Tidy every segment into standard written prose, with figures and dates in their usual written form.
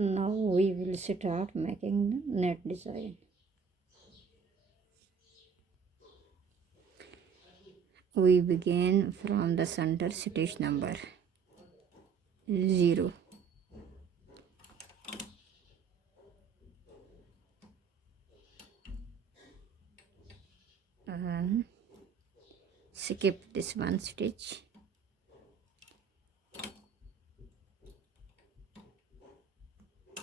Now we will start making the net design. We begin from the center stitch number 0. And skip this one stitch.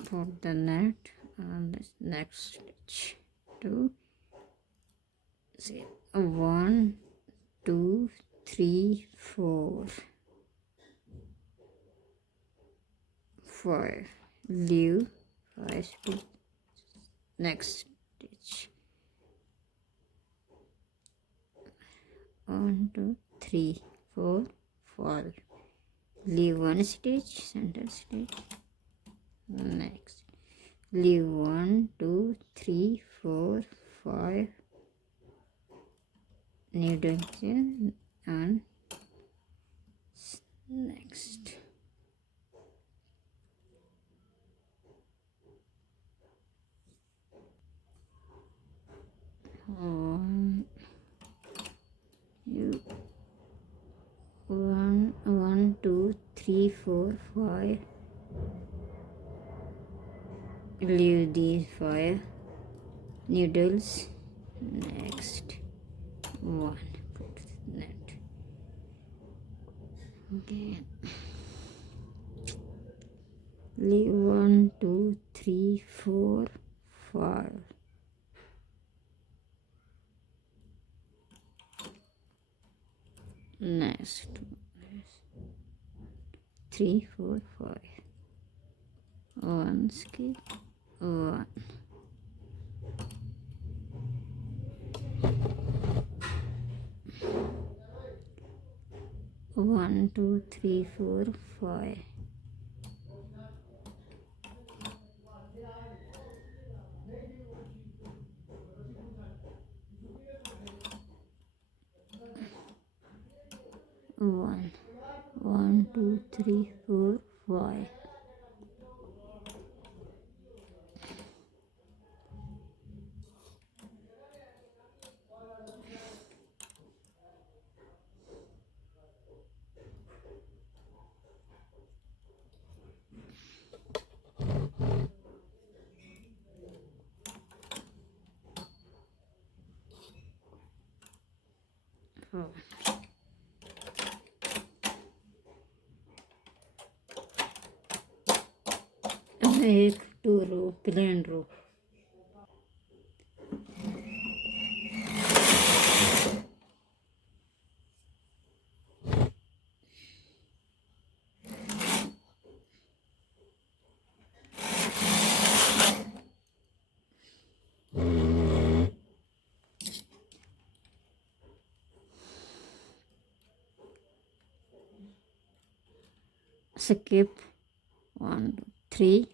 Put the net on the next stitch. 2, 1, 2, 3, 4, 5. Leave 5 stitch. Next stitch. 1, 2, 3, 4, 5. Leave 1 stitch, center stitch. Next, leave 1, 2, 3, 4, 5. Needle chain and next. One, 2, 3, 4, 5. Leave these 5 needles. Next, 1. Put net. Again. Leave 1, 2, 3, 4, 5. Next, 3, 4, 5. 1 skip, 1. One, 2, 3, 4, 5. One, 2, 3, 4, 5. Make 2 row, plain row. Skip 1, 3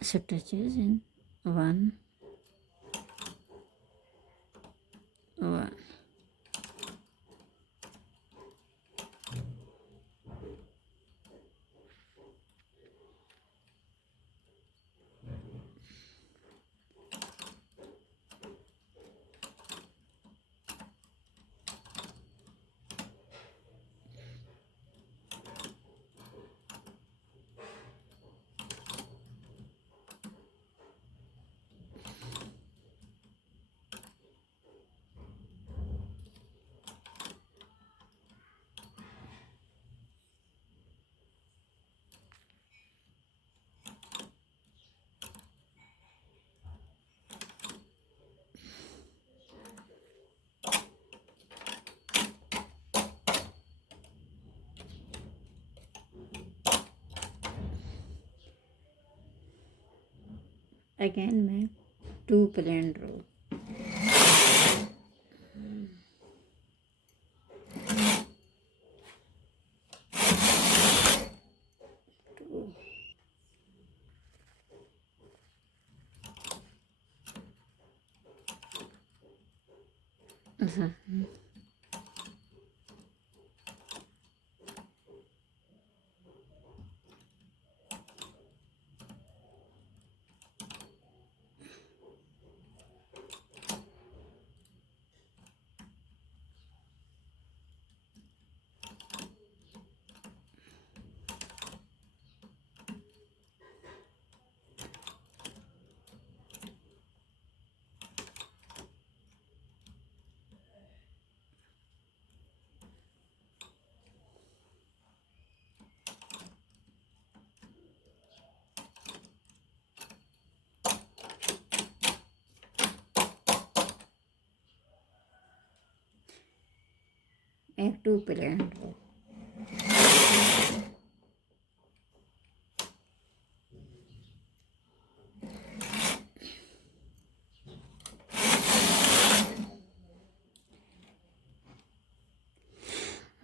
stitches in 1, 1. Again make 2 plain row. make 2 plain row.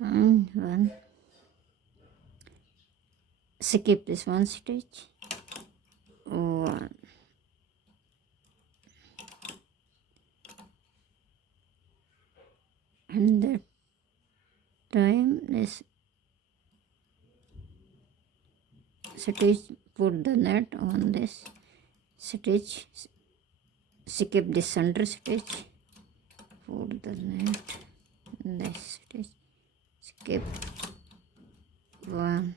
And one, skip this one stitch, one, and that time this stitch, put the net on this stitch, skip this center stitch, put the net in this stitch, skip one,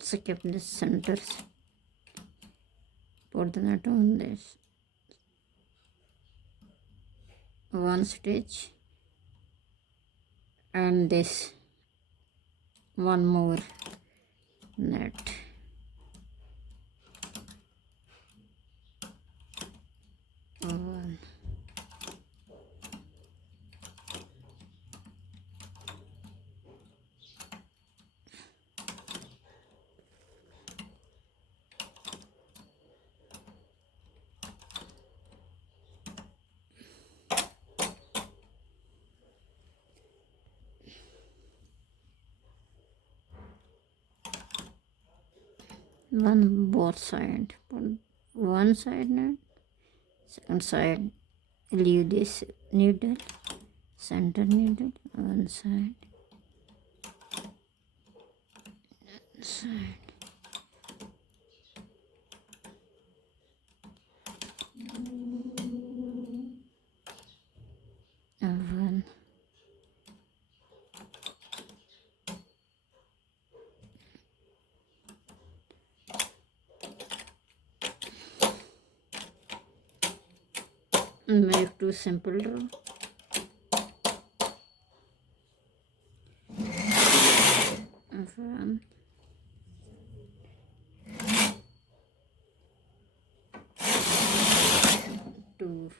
skip this center, put the net on this one stitch, and this one more net, one, one both side, put one side net, second side leave this needle, center needle, one side, one, make 2 simple row, one, two,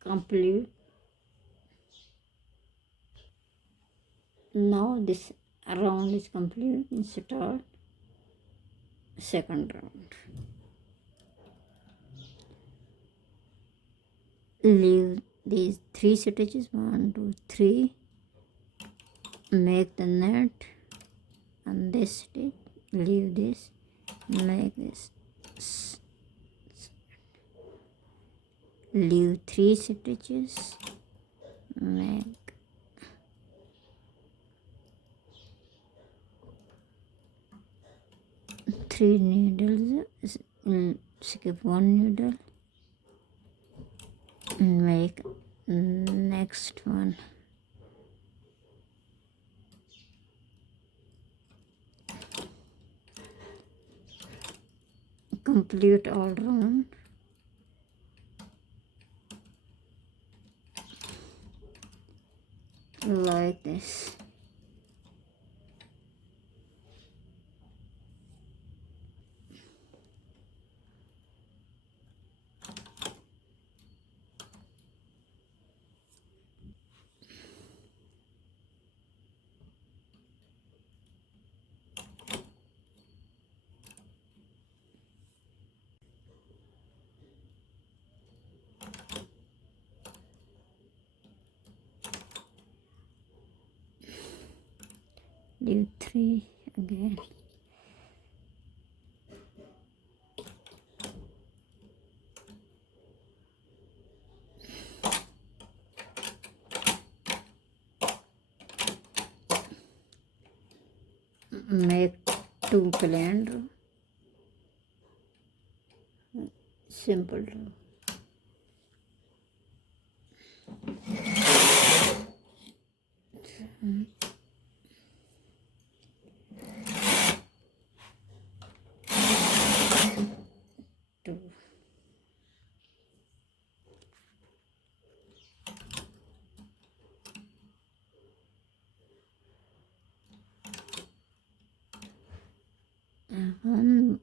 complete. Now this round is complete. Start second round. Leave these 3 stitches, 1, 2, 3, make the net on this stitch, leave this, make this, leave 3 stitches, make 3 needles, skip 1 needle, and make next one. Complete all round. Like this. Leave 3 again. Make 2 plain row, simple row. 2. And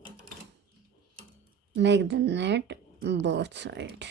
make the net both sides.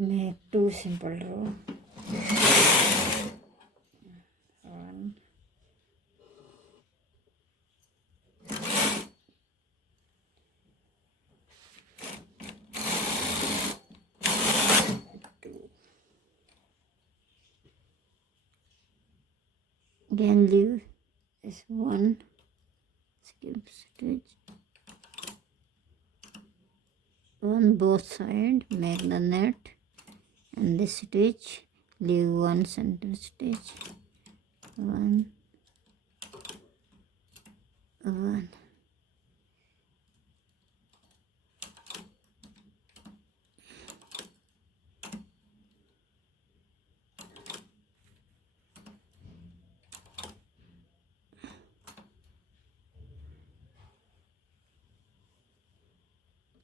Make 2 simple row. 1, 2. Again leave this one, skip stitch on both sides, make the net, and this stitch leave one center stitch, 1, 1.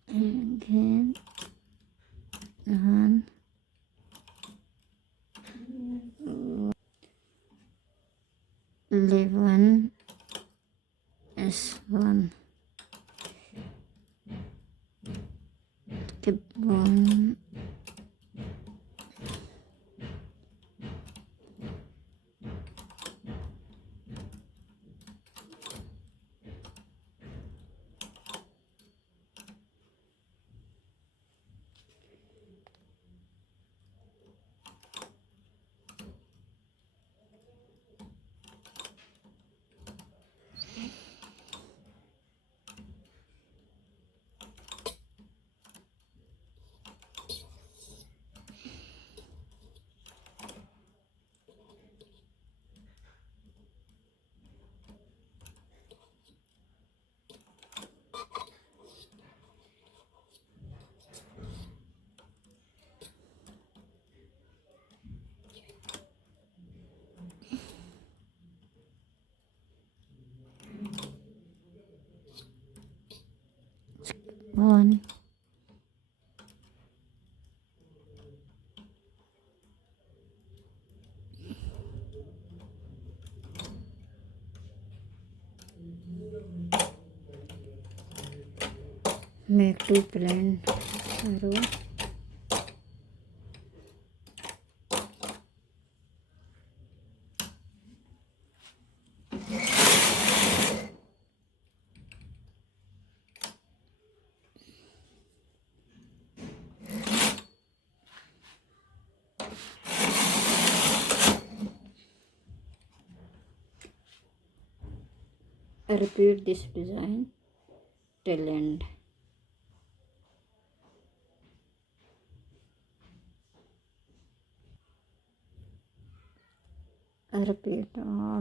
And again 1, leave one as 1, keep 1, one. Make 2 plain row. Repeat this design till end. Repeat all